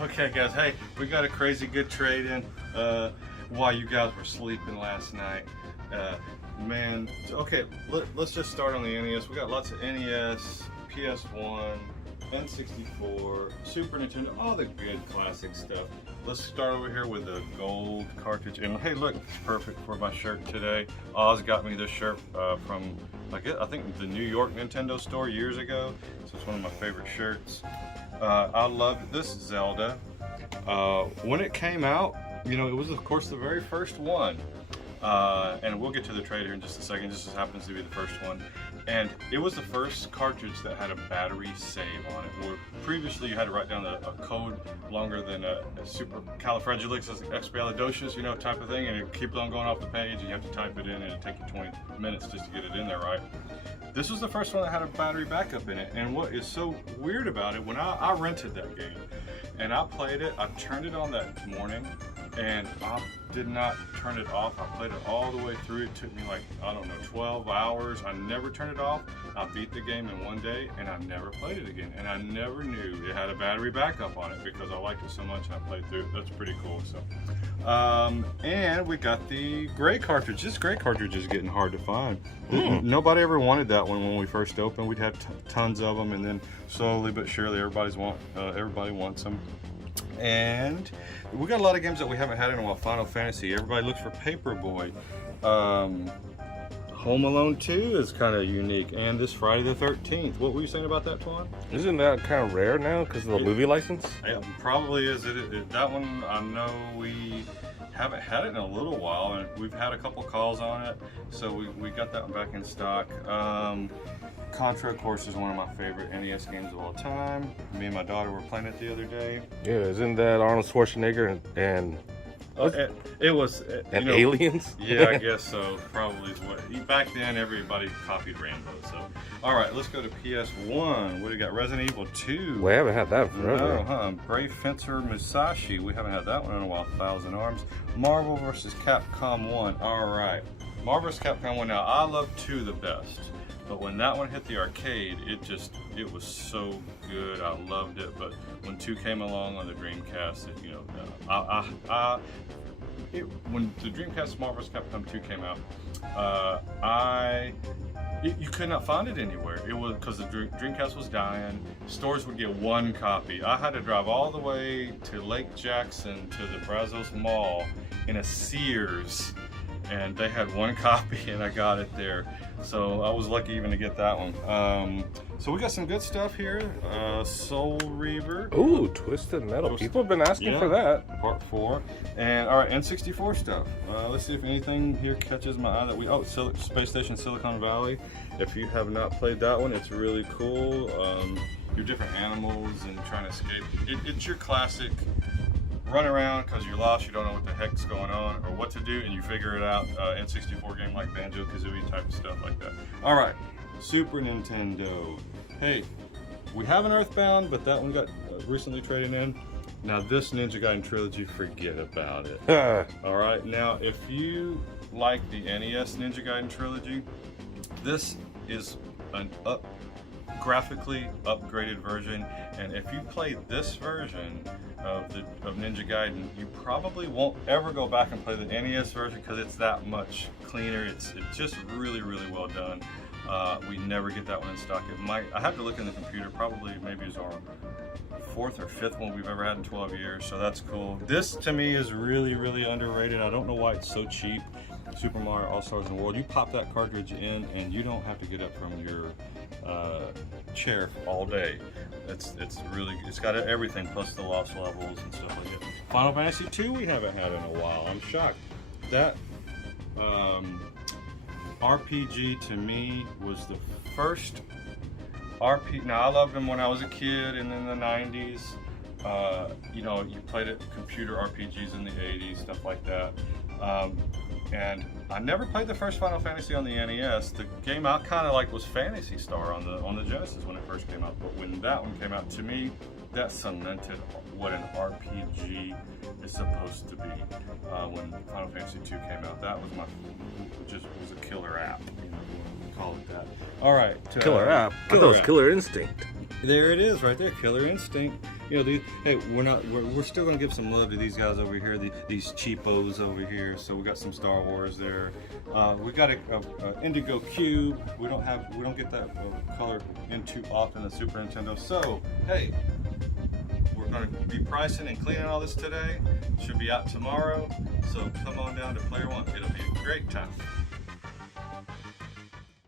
Okay, guys. Hey, we got a crazy good trade in. While you guys were sleeping last night, man. Okay, let's just start on the NES. We got lots of NES, PS1, N64, Super Nintendo, all the good classic stuff. Let's start over here with the gold cartridge. And hey, look, it's perfect for my shirt today. Oz got me this shirt from, I think, the New York Nintendo store years ago. So it's one of my favorite shirts. I love this Zelda. When it came out, you know, it was of course the very first one. And we'll get to the trade here in just a second. This just happens to be the first one. And it was the first cartridge that had a battery save on it, where previously you had to write down a code longer than a supercalifragilisticexpialidocious, you know, type of thing, and it keeps on going off the page, and you have to type it in, and it'd take you 20 minutes just to get it in there right. This was the first one that had a battery backup in it, and what is so weird about it, when I rented that game, and I played it, I turned it on that morning, and I did not turn it off. I played it all the way through. It took me like, I don't know, 12 hours. I never turned it off. I beat the game in one day, and I never played it again. And I never knew it had a battery backup on it because I liked it so much and I played through it. That's pretty cool. So, and we got the gray cartridge. This gray cartridge is getting hard to find. Nobody ever wanted that one when we first opened. We'd had tons of them, and then slowly but surely everybody wants them. And we got a lot of games that we haven't had in a while. Final Fantasy. Everybody looks for Paperboy. Home Alone 2 is kind of unique. And this Friday the 13th. What were you saying about that, Twan? Isn't that kind of rare now because of the movie license? Yeah, probably is. That one, I know we haven't had it in a little while, and we've had a couple calls on it. So we got that one back in stock. Contra, of course, is one of my favorite NES games of all time. Me and my daughter were playing it the other day. Yeah, isn't that Arnold Schwarzenegger and it was and aliens? Yeah, I guess so. Probably is what. Back then, everybody copied Rambo. So, all right, let's go to PS1. What do you got? Resident Evil 2. We haven't had that forever. No, huh? Brave Fencer Musashi. We haven't had that one in a while. Thousand Arms. Marvel vs. Capcom 1. All right. Marvel vs. Capcom 1. Now, I love 2 the best. But when that one hit the arcade, it was so good. I loved it. But when 2 came along on the Dreamcast, when the Dreamcast Marvel vs. Capcom 2 came out, you could not find it anywhere. It was because the Dreamcast was dying. Stores would get 1 copy. I had to drive all the way to Lake Jackson to the Brazos Mall in a Sears, and they had 1 copy, and I got it there. So I was lucky even to get that one. So we got some good stuff here. Soul Reaver. Ooh, Twisted Metal. People have been asking for that. Part 4. And all right, N64 stuff. Let's see if anything here catches my eye. Space Station Silicon Valley. If you have not played that one, it's really cool. You're different animals and trying to escape. It's your classic run around because you're lost, you don't know what the heck's going on or what to do, and you figure it out. N64 game like Banjo-Kazooie type of stuff like that. All right, Super Nintendo. Hey, we have an Earthbound, but that one got recently traded in. Now this Ninja Gaiden trilogy, forget about it. All right, now if you like the NES Ninja Gaiden trilogy, this is an graphically upgraded version, and if you play this version of Ninja Gaiden, you probably won't ever go back and play the NES version because it's that much cleaner. It's just really well done. We never get that one in stock. I have to look in the computer. Probably maybe it's our 4th or 5th one we've ever had in 12 years. So that's cool. This to me is really underrated. I don't know why it's so cheap. Super Mario All-Stars in the World. You pop that cartridge in and you don't have to get up from your chair all day. It's got everything plus the lost levels and stuff like that. Final Fantasy 2 we haven't had in a while. I'm shocked. That RPG to me was the first RPG. Now I loved them when I was a kid and in the 90s. You know, you played it computer RPGs in the 80s, stuff like that. And I never played the first Final Fantasy on the NES. The game I kind of like was Phantasy Star on the Genesis when it first came out. But when that one came out, to me, that cemented what an RPG is supposed to be. When Final Fantasy 2 came out, that was was a killer app. You know, we'll call it that. All right, killer app. I thought it was Killer Instinct. There it is, right there, Killer Instinct. You know, hey, we're still gonna give some love to these guys over here, these cheapos over here. So we got some Star Wars there. We got a Indigo Cube. We don't get that color in too often at Super Nintendo. So hey, we're gonna be pricing and cleaning all this today. Should be out tomorrow. So come on down to Player One. It'll be a great time.